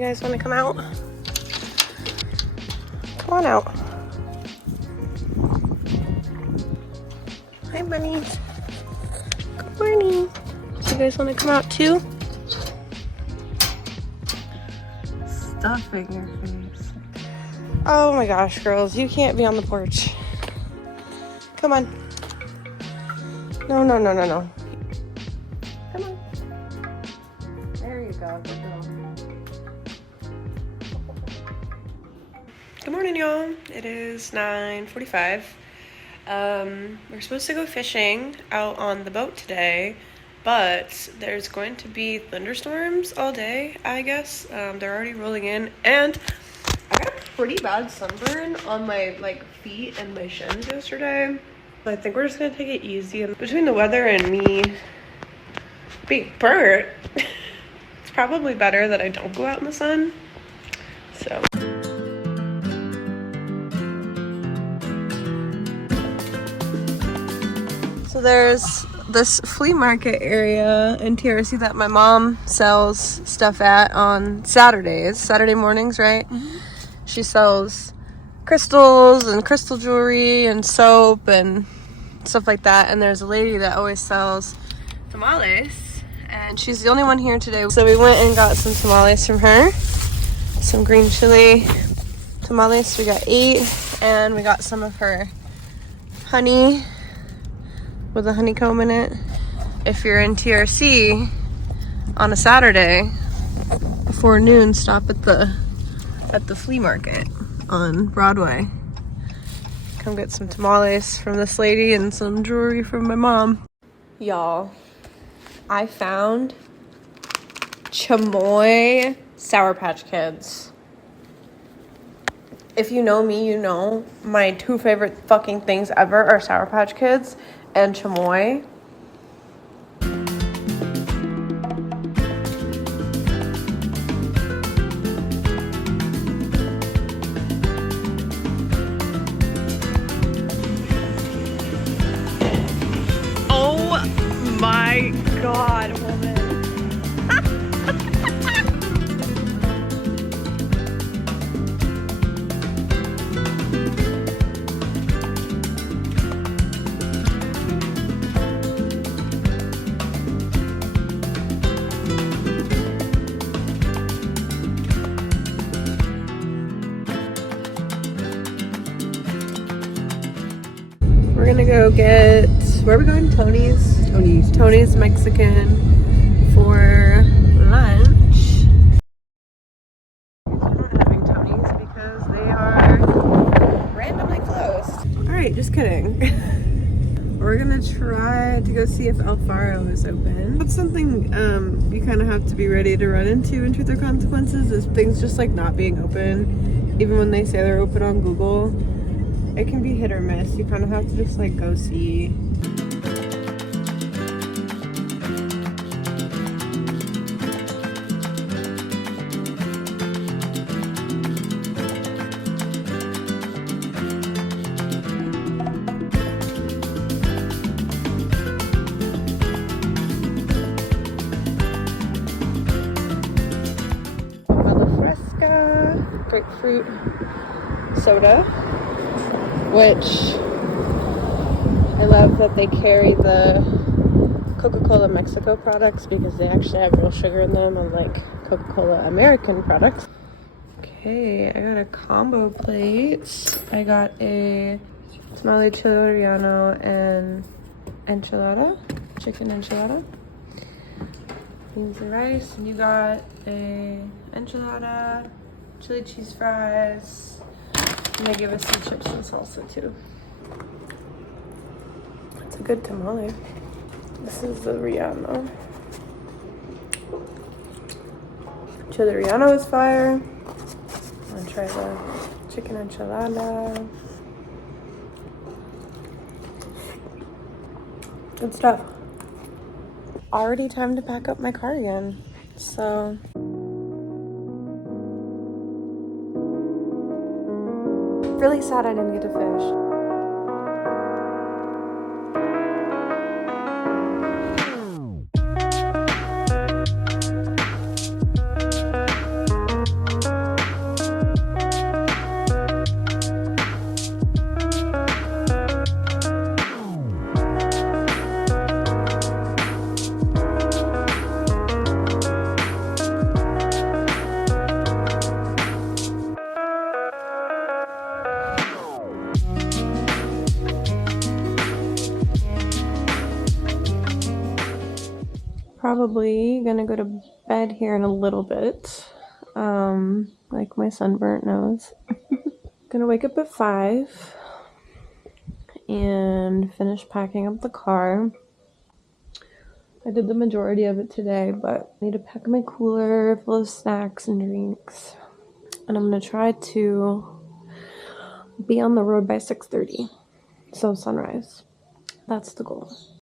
You guys want to come out? Come on out. Hi, bunnies. Good morning. You guys want to come out too? Stuffing your face. Oh my gosh, girls, you can't be on the porch. Come on. No, no, no, no, no. Come on. There you go. Good girl. Good morning, y'all. It is 9:45. We're supposed to go fishing out on the boat today, but there's going to be thunderstorms all day, I guess. They're already rolling in, and I got a pretty bad sunburn on my feet and my shins yesterday. So I think we're just gonna take it easy. And between the weather and me being burnt, it's probably better that I don't go out in the sun. So. So there's this flea market area in TRC that my mom sells stuff at on Saturday mornings, right? Mm-hmm. She sells crystals and crystal jewelry and soap and stuff like that. And there's a lady that always sells tamales, and she's the only one here today. So we went and got some tamales from her, some green chili tamales. We got 8, and we got some of her honey with a honeycomb in it. If you're in TRC on a Saturday before noon, stop at the flea market on Broadway. Come get some tamales from this lady and some jewelry from my mom. Y'all, I found chamoy Sour Patch Kids. If you know me, you know my 2 favorite fucking things ever are Sour Patch Kids and chamoy. Oh my god, woman. We're gonna go get, where are we going? Tony's Mexican for lunch. I'm not having Tony's because they are randomly closed. Alright, just kidding. We're gonna try to go see if El Farro is open. That's something you kind of have to be ready to run into in Truth or Consequences, is things just not being open. Even when they say they're open on Google, it can be hit or miss. You kind of have to just go see. Grapefruit soda, which I love that they carry the Coca-Cola Mexico products because they actually have real sugar in them, unlike Coca-Cola American products. Okay, I got a combo plate. I got a tamale chile relleno and enchilada, chicken enchilada. Beans and rice, and you got a enchilada, chili cheese fries, and they give us some chips and salsa too. It's a good tamale. This is the relleno. Chili relleno is fire. I'm gonna try the chicken enchilada. Good stuff. Already time to pack up my car again, so. Really sad I didn't get to fish. probably gonna go to bed here in a little bit. Like my sunburnt nose. Gonna wake up at 5 and finish packing up the car. I did the majority of it today, but I need to pack my cooler full of snacks and drinks. And I'm gonna try to be on the road by 6:30. So sunrise. That's the goal.